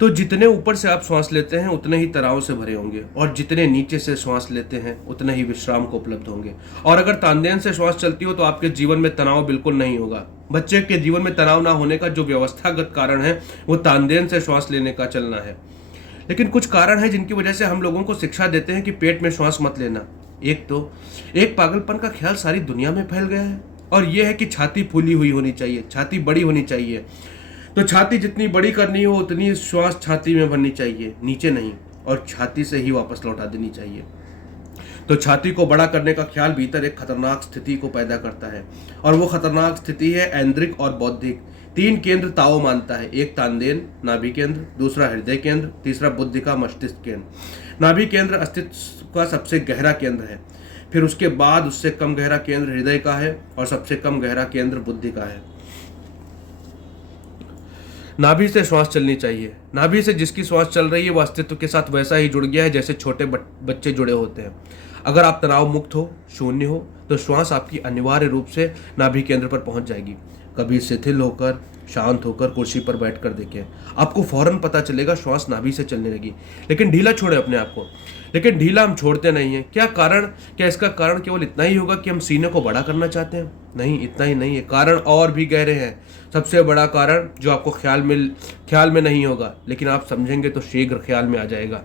तो जितने ऊपर से आप श्वास लेते हैं उतने ही तनाव से भरे होंगे, और जितने नीचे से श्वास लेते हैं उतने ही विश्राम को उपलब्ध होंगे। और अगर तानदेन से श्वास चलती हो तो आपके जीवन में तनाव बिल्कुल नहीं होगा। बच्चे के जीवन में तनाव ना होने का जो व्यवस्थागत कारण है वो तानदेन से श्वास लेने का चलना है। लेकिन कुछ कारण है जिनकी वजह से हम लोगों को शिक्षा देते हैं कि पेट में श्वास मत लेना। एक पागलपन का ख्याल सारी दुनिया में फैल गया है, और यह है कि छाती फूली हुई होनी चाहिए, छाती बड़ी होनी चाहिए। तो छाती जितनी बड़ी करनी हो उतनी श्वास छाती में भरनी चाहिए, नीचे नहीं, और छाती से ही वापस लौटा देनी चाहिए। तो छाती को बड़ा करने का ख्याल भीतर एक खतरनाक स्थिति को पैदा करता है, और वो खतरनाक स्थिति है ऐन्द्रिक और बौद्धिक। 3 केंद्र ताओ मानता है, एक तानदेन नाभि केंद्र, दूसरा हृदय केंद्र, तीसरा बुद्धि का मस्तिष्क केंद्र। नाभि केंद्र अस्तित्व का सबसे गहरा केंद्र है, फिर उसके बाद उससे कम गहरा केंद्र हृदय का है, और सबसे कम गहरा केंद्र बुद्धि का है। नाभि से श्वास चलनी चाहिए। नाभि से जिसकी श्वास चल रही है वह अस्तित्व के साथ वैसा ही जुड़ गया है जैसे छोटे बच्चे जुड़े होते हैं। अगर आप तनाव मुक्त हो, शून्य हो, तो श्वास आपकी अनिवार्य रूप से नाभि केंद्र पर पहुंच जाएगी। कभी शिथिल होकर, शांत होकर कुर्सी पर बैठकर देखें, आपको फौरन पता चलेगा श्वास नाभि से चलने लगी। लेकिन ढीला छोड़े अपने आप को। लेकिन ढीला हम छोड़ते नहीं हैं। क्या इसका कारण केवल इतना ही होगा कि हम सीने को बड़ा करना चाहते हैं? नहीं, इतना ही नहीं है, कारण और भी गहरे हैं। सबसे बड़ा कारण जो आपको ख्याल में नहीं होगा, लेकिन आप समझेंगे तो शीघ्र ख्याल में आ जाएगा।